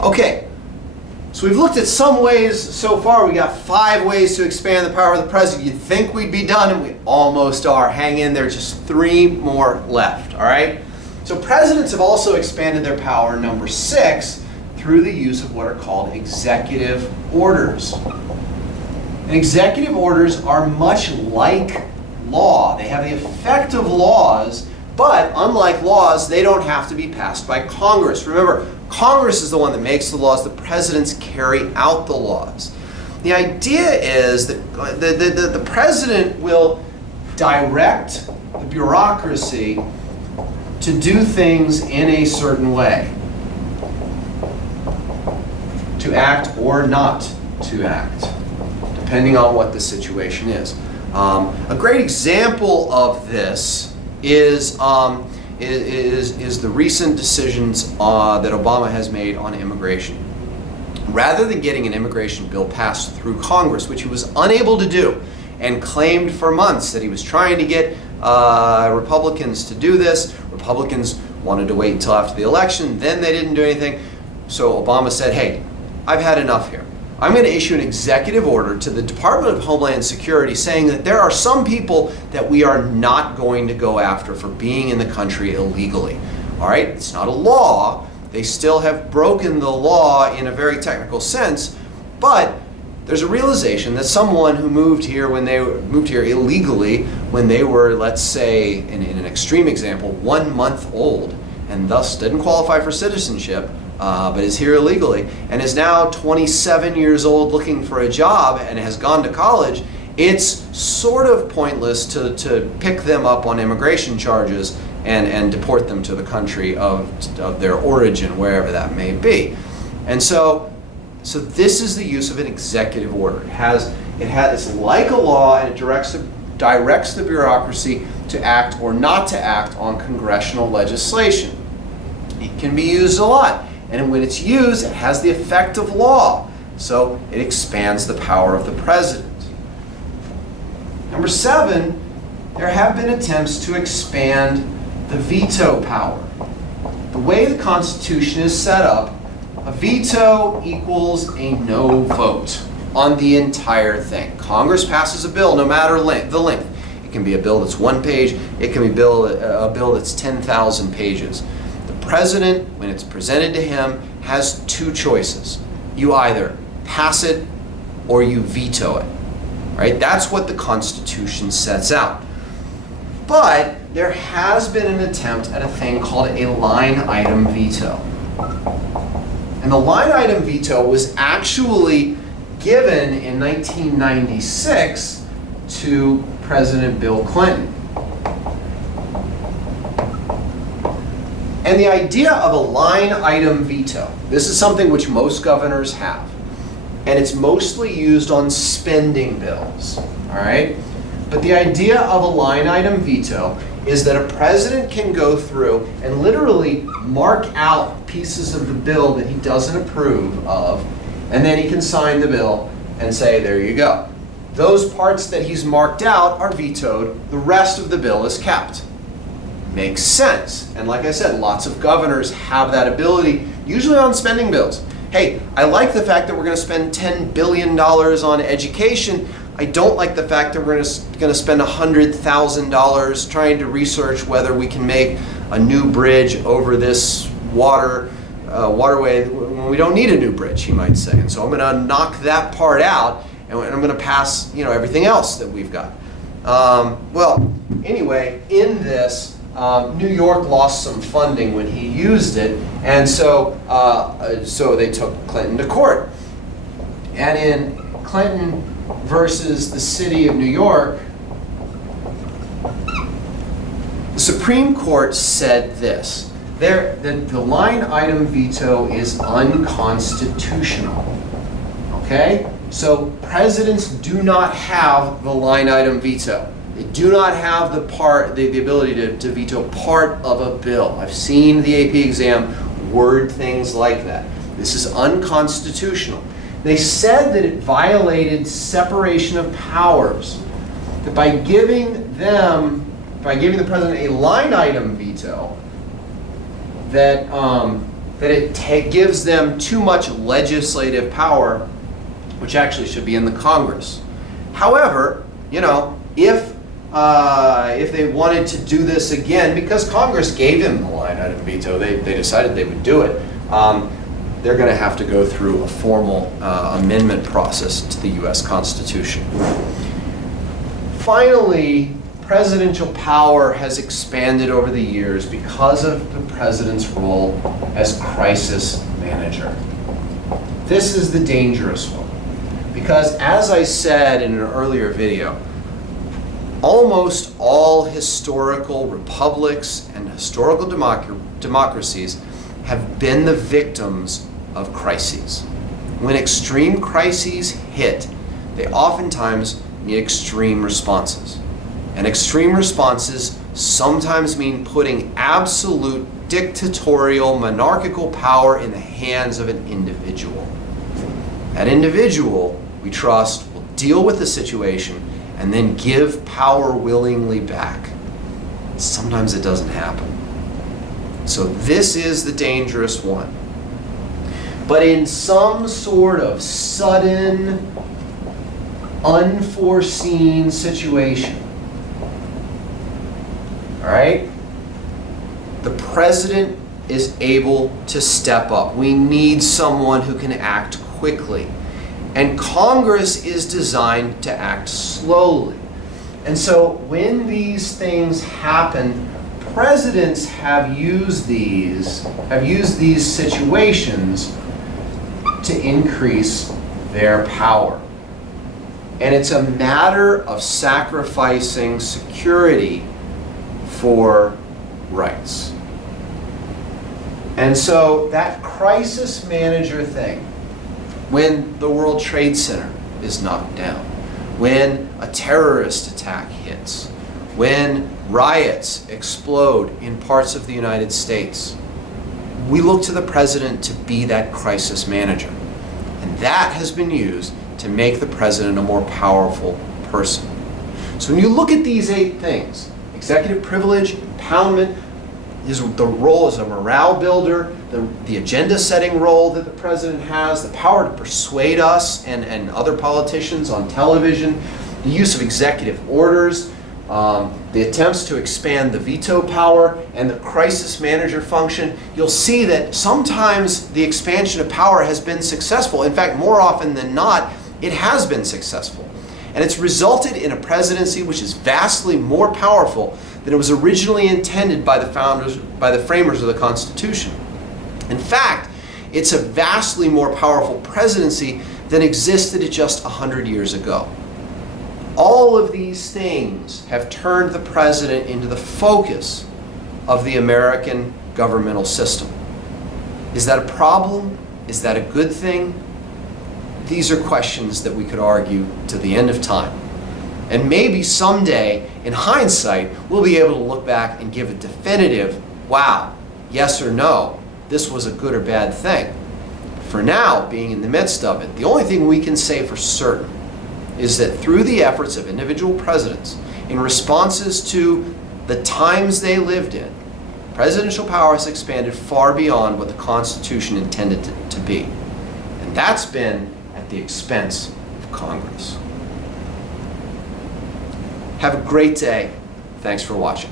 Okay, so we've looked at some ways so far. We got 5 ways to expand the power of the president. You'd think we'd be done, and we almost are. Hang in there, just 3 more left, all right? So presidents have also expanded their power, number 6, through the use of what are called executive orders. And executive orders are much like law. They have the effect of laws, but unlike laws, they don't have to be passed by Congress. Remember, Congress is the one that makes the laws. The presidents carry out the laws. The idea is that the president will direct the bureaucracy to do things in a certain way, to act or not to act, depending on what the situation is. A great example of this is the recent decisions that Obama has made on immigration. Rather than getting an immigration bill passed through Congress, which he was unable to do, and claimed for months that he was trying to get Republicans to do this. Republicans wanted to wait until after the election, then they didn't do anything. So Obama said, hey, I've had enough here. I'm going to issue an executive order to the Department of Homeland Security saying that there are some people that we are not going to go after for being in the country illegally. All right, it's not a law. They still have broken the law in a very technical sense, but there's a realization that someone who moved here illegally when they were, let's say, in an extreme example, 1 month old, and thus didn't qualify for citizenship, but is here illegally, and is now 27 years old looking for a job and has gone to college, it's sort of pointless to pick them up on immigration charges and deport them to the country of their origin, wherever that may be. And so this is the use of an executive order. It's like a law, and it directs the bureaucracy to act or not to act on congressional legislation. It can be used a lot. And when it's used, it has the effect of law. So it expands the power of the president. Number 7, there have been attempts to expand the veto power. The way the Constitution is set up, a veto equals a no vote on the entire thing. Congress passes a bill, no matter the length. It can be a bill that's 1 page. It can be a bill that's 10,000 pages. The president, when it's presented to him, has 2 choices. You either pass it or you veto it. Right? That's what the Constitution sets out. But there has been an attempt at a thing called a line item veto. And the line item veto was actually given in 1996 to President Bill Clinton. And the idea of a line item veto, this is something which most governors have, and it's mostly used on spending bills, all right? But the idea of a line item veto is that a president can go through and literally mark out pieces of the bill that he doesn't approve of, and then he can sign the bill and say, there you go. Those parts that he's marked out are vetoed. The rest of the bill is kept. Makes sense. And like I said, lots of governors have that ability, usually on spending bills. Hey, I like the fact that we're going to spend $10 billion on education. I don't like the fact that we're going to spend $100,000 trying to research whether we can make a new bridge over this waterway when we don't need a new bridge, you might say. And so I'm going to knock that part out, and I'm going to pass, everything else that we've got. Well, anyway, in this, New York lost some funding when he used it, and so they took Clinton to court. And in Clinton versus the city of New York, the Supreme Court said this: the line item veto is unconstitutional. Okay? So presidents do not have the line item veto. They do not have the ability to veto part of a bill. I've seen the AP exam word things like that. This is unconstitutional. They said that it violated separation of powers. That by giving the president a line item veto, that that it gives them too much legislative power, which actually should be in the Congress. However, you know, if they wanted to do this again, because Congress gave him the Lineitem veto, they decided they would do it, they're going to have to go through a formal amendment process to the U.S. Constitution. Finally, presidential power has expanded over the years because of the president's role as crisis manager. This is the dangerous one, because as I said in an earlier video, almost all historical republics and historical democracies have been the victims of crises. When extreme crises hit, they oftentimes need extreme responses. And extreme responses sometimes mean putting absolute dictatorial, monarchical power in the hands of an individual. That individual, we trust, will deal with the situation and then give power willingly back. Sometimes it doesn't happen. So this is the dangerous one. But in some sort of sudden, unforeseen situation, all right, the president is able to step up. We need someone who can act quickly. And Congress is designed to act slowly. And so when these things happen, presidents have used these situations to increase their power. And it's a matter of sacrificing security for rights. And so that crisis manager thing, when the World Trade Center is knocked down, when a terrorist attack hits, when riots explode in parts of the United States, we look to the president to be that crisis manager. And that has been used to make the president a more powerful person. So when you look at these 8 things, executive privilege, impoundment, the role as a morale builder, the agenda setting role that the president has, the power to persuade us and other politicians on television, the use of executive orders, the attempts to expand the veto power, and the crisis manager function, you'll see that sometimes the expansion of power has been successful. In fact, more often than not, it has been successful. And it's resulted in a presidency which is vastly more powerful than it was originally intended by the framers of the Constitution. In fact, it's a vastly more powerful presidency than existed just 100 years ago. All of these things have turned the president into the focus of the American governmental system. Is that a problem? Is that a good thing? These are questions that we could argue to the end of time. And maybe someday, in hindsight, we'll be able to look back and give a definitive, wow, yes or no, this was a good or bad thing. For now, being in the midst of it, the only thing we can say for certain is that through the efforts of individual presidents, in responses to the times they lived in, presidential power has expanded far beyond what the Constitution intended it to be. And that's been at the expense of Congress. Have a great day. Thanks for watching.